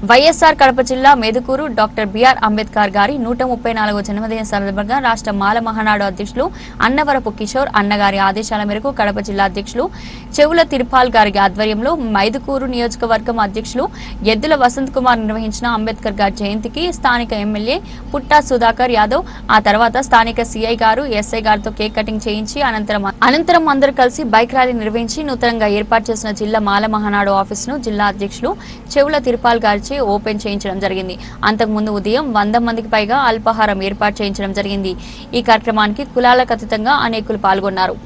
వైఎస్ఆర్ కడప జిల్లా మెదుకూరు doctor BR Ambedkar గారి నూట ముప్పై నాలుగో జన్మదిన సందర్భంగా రాష్ట్ర మాల మహానాడు అధ్యక్షులు అన్నవరపు కిషోర్ అన్నగారి ఆదేశాల మేరకు కడప జిల్లా అధ్యక్షులు చెవుల తిరుపాల్ గారి ఆధ్వర్యంలో మైదుకూరు నియోజకవర్గం అధ్యక్షులు ఎద్దుల వసంత్ కుమార్ నిర్వహించిన అంబేద్కర్ గారి జయంతికి స్థానిక ఎమ్మెల్యే పుట్టా సుధాకర్ యాదవ్ ఆ తర్వాత స్థానిక సిఐ గారు ఎస్ఐ గారితో కేక్ కటింగ్ చేయించి అనంతరం అనంతరం అందరూ కలిసి బైక్ ర్యాలీ నిర్వహించి నూతనంగా ఏర్పాటు చేసిన జిల్లా మాల మహానాడు ఆఫీసును జిల్లా అధ్యక్షులు చెవుల తిరుపాల్ గారి గారిచే ఓపెన్ చేయించడం జరిగింది. అంతకుముందు ఉదయం వంద మందికి పైగా అల్పాహారం ఏర్పాటు చేయించడం జరిగింది. ఈ కార్యక్రమానికి కులాలకు అతీతంగా అనేకులు పాల్గొన్నారు.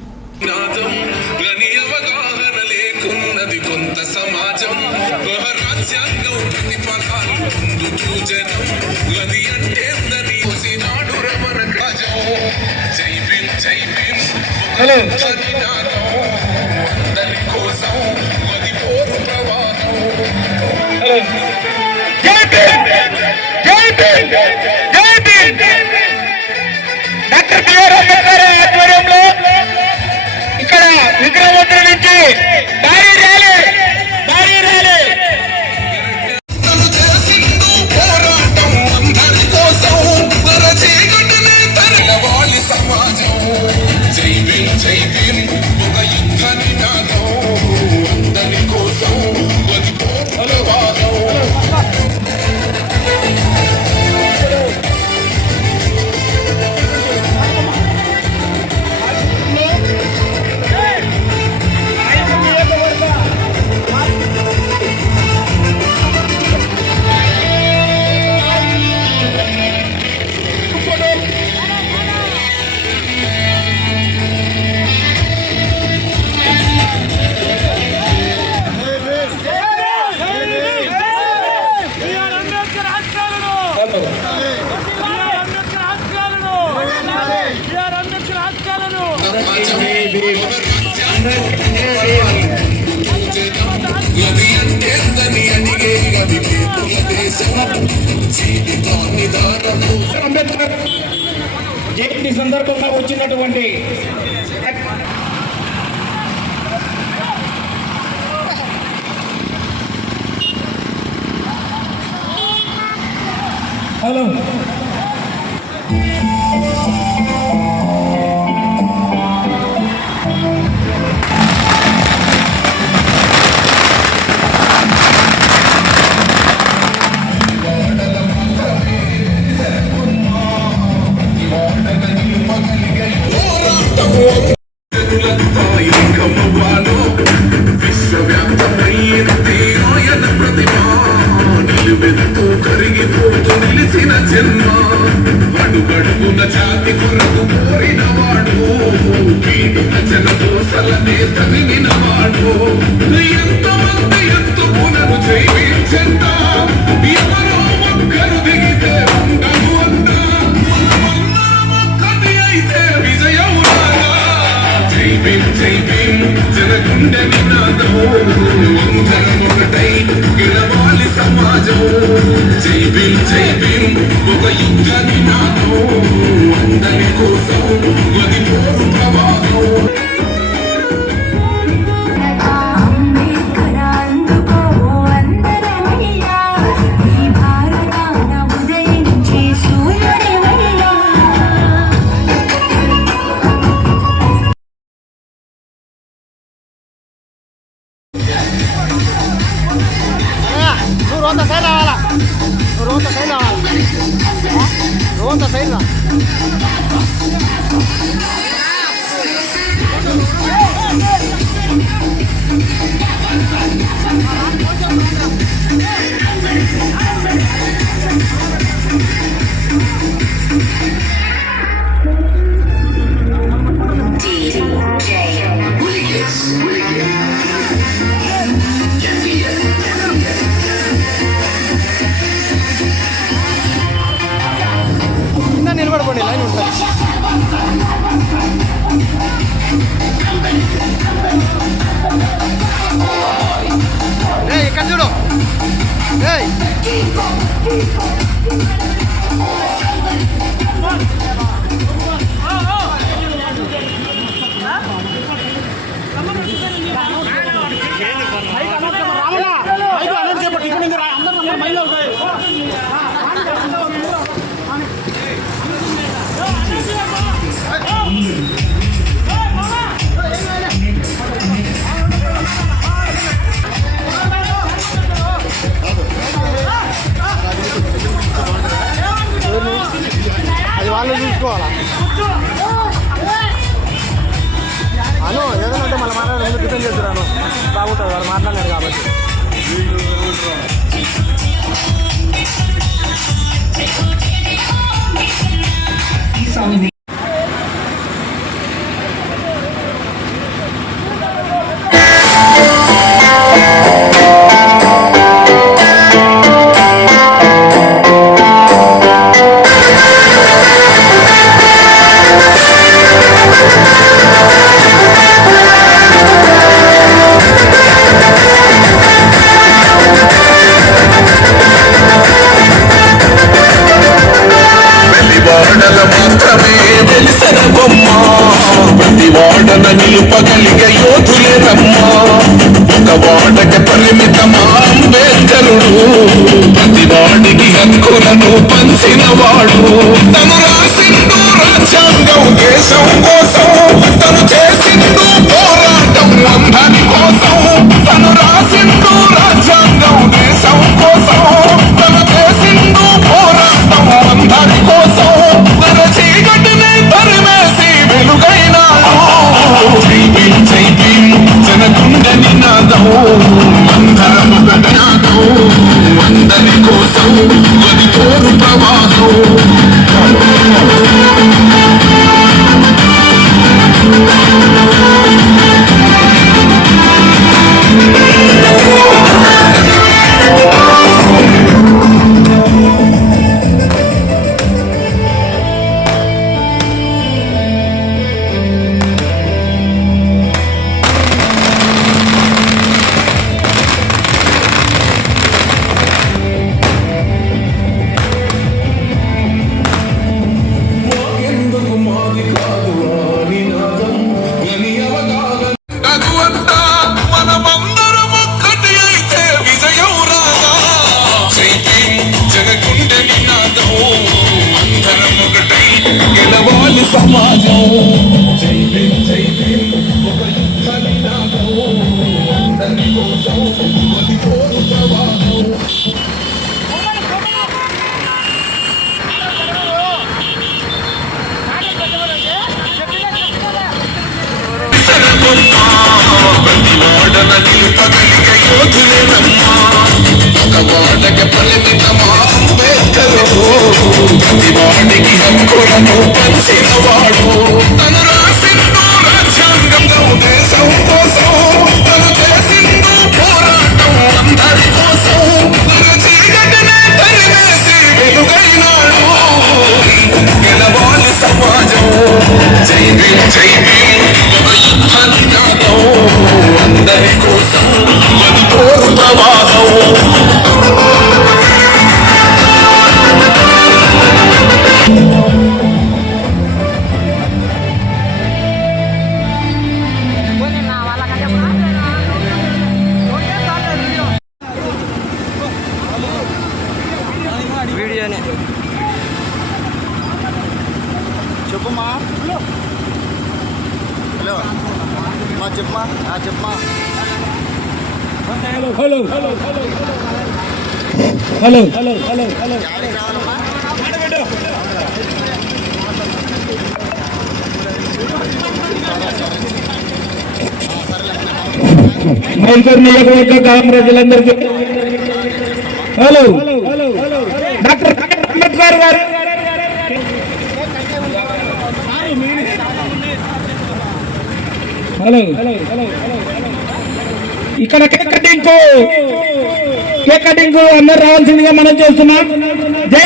సందర్భంగా వచ్చినటువంటి హలో. నిలువెత్తు కరిగిపోతూ నిలిచిన జన్మ. అడుగడుగున జాతి కొరకు కోరిన వాడు. పీడిత జన దోసలనే తరిగిన వాడు. ఎంతమంది ఎత్తుకునను జైవించంట ఎవరో ఒక్కరు దిగితే ఉండదు జై భీమ్ జై భీమ్ జనగుండె నినాదం అందరం ఒకటై గెలవాలి సమాజం జై భీమ్ ఒక యుద్ధ నినాదం అందరి కోసం అది పోరు ప్రవాహం. వాళ్ళు అను ఏదైనా అంటే మళ్ళీ మాట్లాడే ముందు డిపెండ్ చేస్తున్నాను బాగుంటుంది వాళ్ళు మాట్లాడలేదు కాబట్టి. వెలివాడల అందరి కోసం అది కోరు ప్రవాహం సమాజం ప్రతి ఓడన నిలుపగలిగే యోధులేనమ్మా ఒక వాడకి పరిమితమా ప్రతి ప్రతివాడికి హక్కులను పంచిన వాడు తను రాసిండు రాజ్యాంగంలో దేశం కోసం తను చేసిండు పోరాటం అందరి కోసం. తరిమేసి వెలుగైనాడు. గెలవాలి సమాజం. జై జై భీమ్. అందరి కోసం హలో. హలో నియోజకవర్గ గ్రామ ప్రజలందరికీ హలో. డాక్టర్ అంబేద్కర్ గారు. హలో. ఇక్కడ కేక్ కటింగ్ కేక్ కటింగ్ అందరు రావాల్సిందిగా మనం చేస్తున్నాం. జై